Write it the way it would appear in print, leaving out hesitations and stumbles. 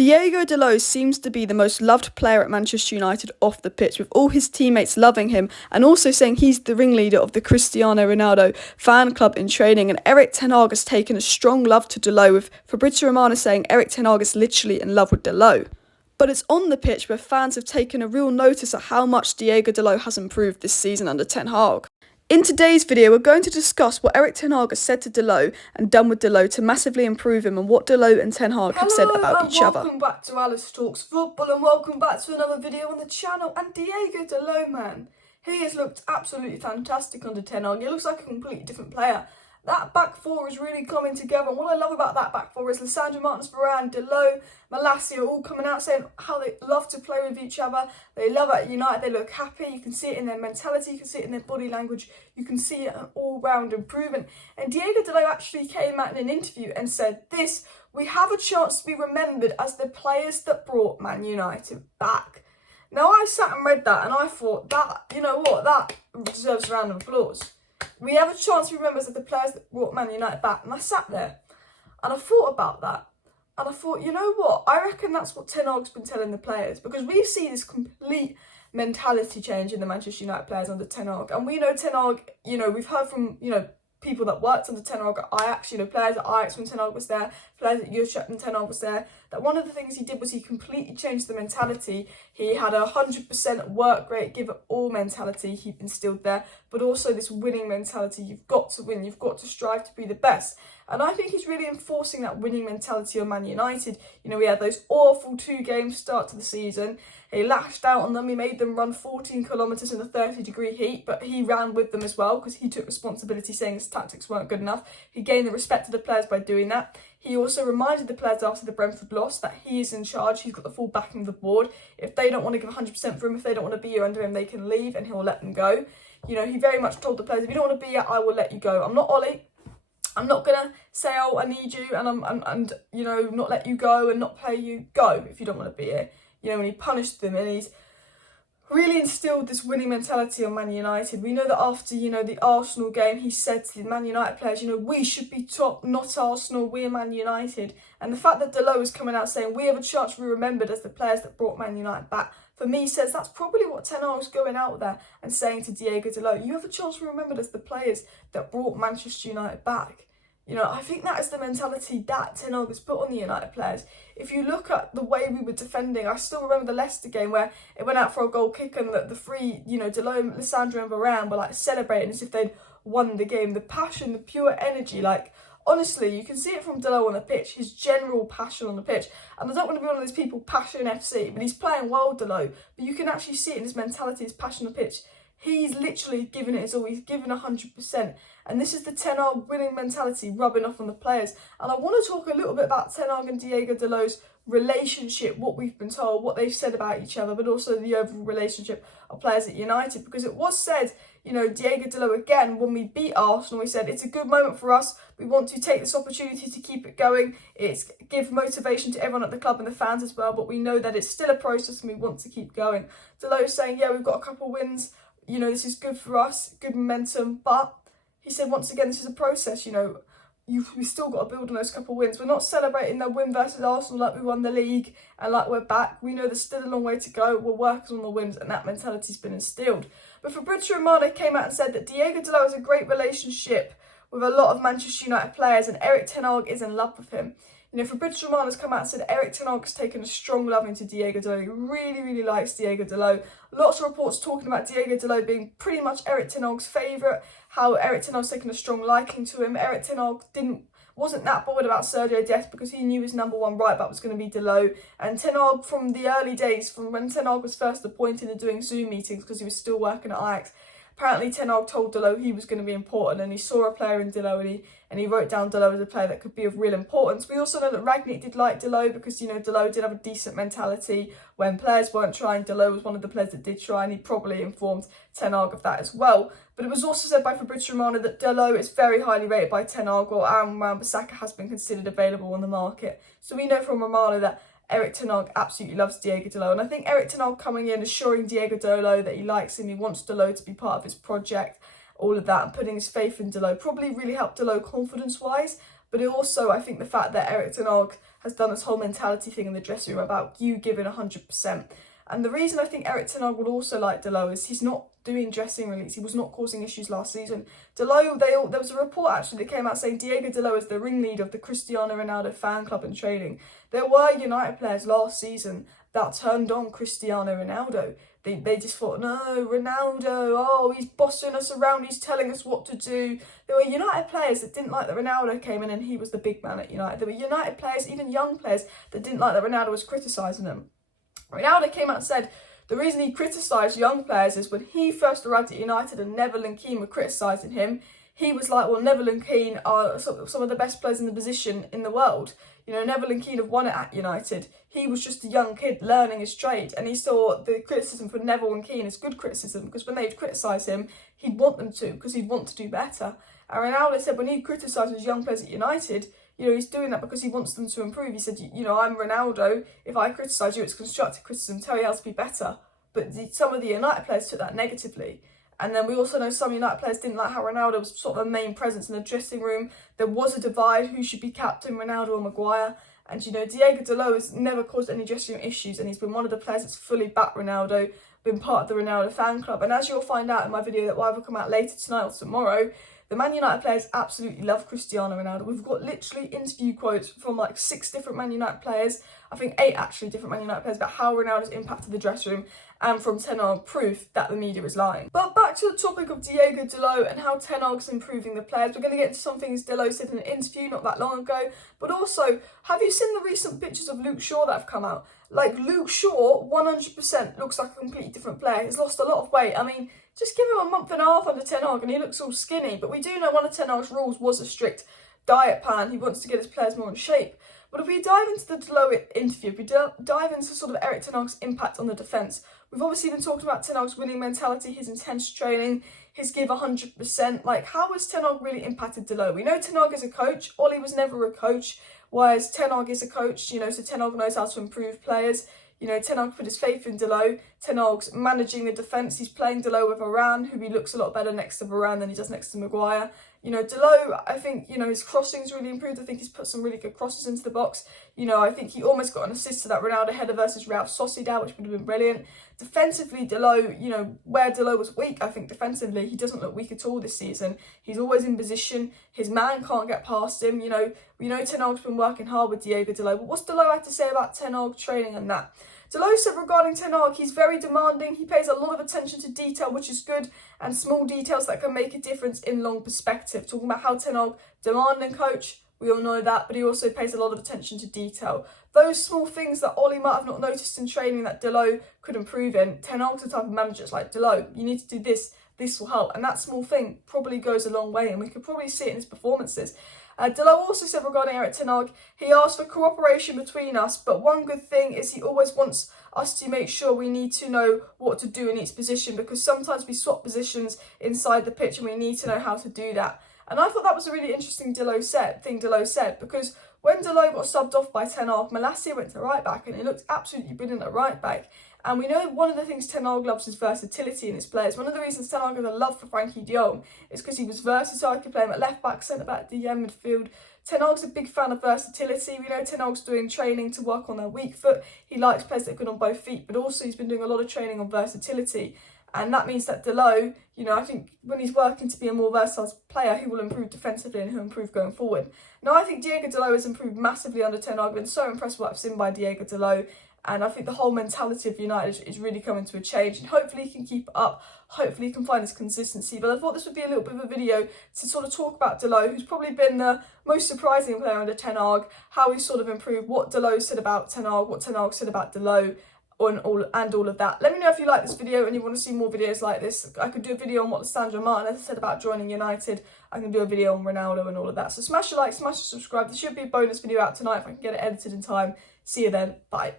Diego Dalot seems to be the most loved player at Manchester United off the pitch, with all his teammates loving him and also saying he's the ringleader of the Cristiano Ronaldo fan club in training. And Erik Ten Hag has taken a strong love to Dalot, with Fabrizio Romano saying Erik Ten Hag is literally in love with Dalot. But it's on the pitch where fans have taken a real notice of how much Diego Dalot has improved this season under Ten Hag. In today's video, we're going to discuss what Erik Ten Hag has said to Dalot and done with Dalot to massively improve him, and what Dalot and Ten Hag have said about each other. Welcome back to Alice Talks Football, and welcome back to another video on the channel. And Diego Dalot, man, he has looked absolutely fantastic under Ten Hag. He looks like a completely different player. That back four is really coming together, and what I love about that back four is Martinez, Dalot, Malacia all coming out saying how they love to play with each other. They love it at United. They look happy. You can see it in their mentality. You can see it in their body language. You can see it an all-round improvement. And Diego Dalot actually came out in an interview and said this: "We have a chance to be remembered as the players that brought Man United back." Now, I sat and read that and I thought that, you know what, that deserves a round of applause. We have a chance to remember as the players that brought Man United back. And I sat there and I thought about that. And I thought, you know what? I reckon that's what Ten Hag's been telling the players. Because we see this complete mentality change in the Manchester United players under Ten Hag. And we know Ten Hag, you know, we've heard from, you know, people that worked under Ten Hag at Ajax, you know, players at Ajax when Ten Hag was there, players at Utrecht when Ten Hag was there, that one of the things he did was he completely changed the mentality. He had a 100% work rate, give it all mentality he instilled there, but also this winning mentality. You've got to win, you've got to strive to be the best. And I think he's really enforcing that winning mentality on Man United. You know, we had those awful 2-game start to the season. He lashed out on them. He made them run 14 kilometres in a 30-degree heat, but he ran with them as well because he took responsibility, saying his tactics weren't good enough. He gained the respect of the players by doing that. He also reminded the players after the Brentford loss that he is in charge. He's got the full backing of the board. If they don't want to give 100% for him, if they don't want to be here under him, they can leave and he'll let them go. You know, he very much told the players, if you don't want to be here, I will let you go. I'm not Ollie. I'm not gonna say, oh, I need you, and you know, not let you go and not pay you. Go if you don't want to be here. You know, and he punished them, and he's really instilled this winning mentality on Man United. We know that after, you know, the Arsenal game, he said to the Man United players, you know, we should be top, not Arsenal. We're Man United. And the fact that Dalot is coming out saying we have a chance to be remembered as the players that brought Man United back, for me, says that's probably what Ten Hag is going out there and saying to Diego Dalot. You have a chance to be remembered as the players that brought Manchester United back. You know, I think that is the mentality that Ten Hag has put on the United players. If you look at the way we were defending, I still remember the Leicester game where it went out for a goal kick and the three, you know, Dalot, Leicester and Varane were like celebrating as if they'd won the game. The passion, the pure energy, like, honestly, you can see it from Dalot on the pitch, his general passion on the pitch. And I don't want to be one of those people, passion FC, but he's playing well, Dalot. But you can actually see it in his mentality, his passion on the pitch. He's literally giving it his all. He's given 100%. And this is the Ten Hag winning mentality rubbing off on the players. And I want to talk a little bit about Ten Hag and Diego Dalot's relationship, what we've been told, what they've said about each other, but also the overall relationship of players at United. Because it was said, you know, Diego Dalot, again, when we beat Arsenal, he said, it's a good moment for us. We want to take this opportunity to keep it going. It's give motivation to everyone at the club and the fans as well. But we know that it's still a process and we want to keep going. Dalot is saying, yeah, we've got a couple of wins. You know, this is good for us, good momentum. But he said, once again, this is a process, you know. We've still got to build on those couple of wins. We're not celebrating the win versus Arsenal like we won the league and like we're back. We know there's still a long way to go. We're working on the wins, and that mentality's been instilled. But Fabrizio Romano came out and said that Diego Dalot has a great relationship with a lot of Manchester United players, and Erik Ten Hag is in love with him. You know, Fabrizio Romano has come out and said Erik Ten Hag has taken a strong love into Diego Dalot. He really, really likes Diego Dalot. Lots of reports talking about Diego Dalot being pretty much Erik Ten Hag's favourite, how Erik Ten Hag's taken a strong liking to him. Erik Ten Hag wasn't that bothered about Sergio Dest because he knew his number one right back was going to be Dalot. And Ten Hag, from the early days, from when Ten Hag was first appointed and doing Zoom meetings because he was still working at Ajax, apparently Ten Hag told Dalot he was going to be important, and he saw a player in Dalot and he wrote down Dalot as a player that could be of real importance. We also know that Rangnick did like Dalot because, you know, Dalot did have a decent mentality. When players weren't trying, Dalot was one of the players that did try, and he probably informed Ten Hag of that as well. But it was also said by Fabrizio Romano that Dalot is very highly rated by Ten Hag, or Wan-Bissaka has been considered available on the market. So we know from Romano that Erik Ten Hag absolutely loves Diego Dalot. And I think Erik Ten Hag coming in, assuring Diego Dalot that he likes him, he wants Dalot to be part of his project, all of that, and putting his faith in Dalot probably really helped Dalot confidence-wise. but also I think the fact that Erik Ten Hag has done this whole mentality thing in the dressing room about you giving 100%. And the reason I think Erik Ten Hag would also like Dalot is he's not doing dressing rooms. He was not causing issues last season. Dalot, there was a report actually that came out saying Diego Dalot is the ringleader of the Cristiano Ronaldo fan club in training. There were United players last season that turned on Cristiano Ronaldo. They just thought, no, Ronaldo, oh, he's bossing us around, he's telling us what to do. There were United players that didn't like that Ronaldo came in and he was the big man at United. There were United players, even young players, that didn't like that Ronaldo was criticising them. Ronaldo came out and said the reason he criticised young players is when he first arrived at United and Neville and Keane were criticising him, he was like, well, Neville and Keane are some of the best players in the position in the world. You know, Neville and Keane have won it at United. He was just a young kid learning his trade, and he saw the criticism for Neville and Keane as good criticism, because when they'd criticise him, he'd want them to, because he'd want to do better. And Ronaldo said when he criticises young players at United, you know, he's doing that because he wants them to improve. He said, you know, I'm Ronaldo. If I criticise you, it's constructive criticism, tell you how to be better. But some of the United players took that negatively. And then we also know some United players didn't like how Ronaldo was sort of a main presence in the dressing room. There was a divide, who should be captain, Ronaldo or Maguire. And, you know, Diego Dalot has never caused any dressing room issues, and he's been one of the players that's fully backed Ronaldo, been part of the Ronaldo fan club. And as you'll find out in my video that will either come out later tonight or tomorrow, the Man United players absolutely love Cristiano Ronaldo. We've got literally interview quotes from like 6 different Man United players, I think 8 actually different Man United players, about how Ronaldo's impacted the dressing room, and from Ten Hag proof that the media is lying. But back to the topic of Diego Dalot and how Ten Hag's improving the players. We're going to get into some things Dalot said in an interview not that long ago, but also, have you seen the recent pictures of Luke Shaw that have come out? Like, Luke Shaw, 100% looks like a completely different player. He's lost a lot of weight. I mean, just give him a month and a half under Ten Hag and he looks all skinny. But we do know one of Ten Hag's rules was a strict diet plan. He wants to get his players more in shape. But if we dive into the Dalot interview, if we dive into sort of Erik Ten Hag's impact on the defence, we've obviously been talking about Ten Hag's winning mentality, his intense training, his give 100%. Like, how has Ten Hag really impacted Dalot? We know Ten Hag is a coach. Ollie was never a coach, whereas Ten Hag is a coach, you know, so Ten Hag knows how to improve players. You know, Ten Hag put his faith in Dalot. Ten Hag's managing the defence. He's playing Dalot with Varane, who he looks a lot better next to Varane than he does next to Maguire. You know, Dalot, I think, you know, his crossing's really improved. I think he's put some really good crosses into the box. You know, I think he almost got an assist to that Ronaldo header versus Real Sociedad, which would have been brilliant. Defensively, Dalot, you know, where Dalot was weak, I think defensively, he doesn't look weak at all this season. He's always in position. His man can't get past him. You know, we know Ten Hag's been working hard with Diego Dalot. But what's Dalot had to say about Ten Hag training and that? Dalot said regarding Ten Hag, he's very demanding, he pays a lot of attention to detail, which is good, and small details that can make a difference in long perspective. Talking about how Ten Hag, demanding coach, we all know that, but he also pays a lot of attention to detail. Those small things that Ollie might have not noticed in training that Dalot could improve in, Ten Hag's the type of manager that's like, Dalot, you need to do this, this will help. And that small thing probably goes a long way, and we could probably see it in his performances. Dalot also said regarding Erik Ten Hag, he asked for cooperation between us, but one good thing is he always wants us to make sure we need to know what to do in each position, because sometimes we swap positions inside the pitch and we need to know how to do that. And I thought that was a really interesting thing Dalot said, because when Dalot got subbed off by Ten Hag, Malacia went to right back and he looked absolutely brilliant at right back. And we know one of the things Ten Hag loves is versatility in his players. One of the reasons Ten Hag has a love for Frankie de Jong is because he was versatile. He could play him at left back, centre back, DM, midfield. Ten Hag's a big fan of versatility. We know Ten Hag's doing training to work on their weak foot. He likes players that are good on both feet, but also he's been doing a lot of training on versatility. And that means that Dalot, you know, I think when he's working to be a more versatile player, he will improve defensively and he'll improve going forward. Now, I think Diego Dalot has improved massively under Ten Hag. I've been so impressed with what I've seen by Diego Dalot. And I think the whole mentality of United is really coming to a change. And hopefully he can keep it up. Hopefully he can find his consistency. But I thought this would be a little bit of a video to sort of talk about Dalot, who's probably been the most surprising player under Ten Hag, how he's sort of improved, what Dalot said about Ten Hag, what Ten Hag said about Dalot, and all of that. Let me know if you like this video and you want to see more videos like this. I could do a video on what Sandro Martinez said about joining United. I can do a video on Ronaldo and all of that. So smash a like, smash a subscribe. There should be a bonus video out tonight if I can get it edited in time. See you then. Bye.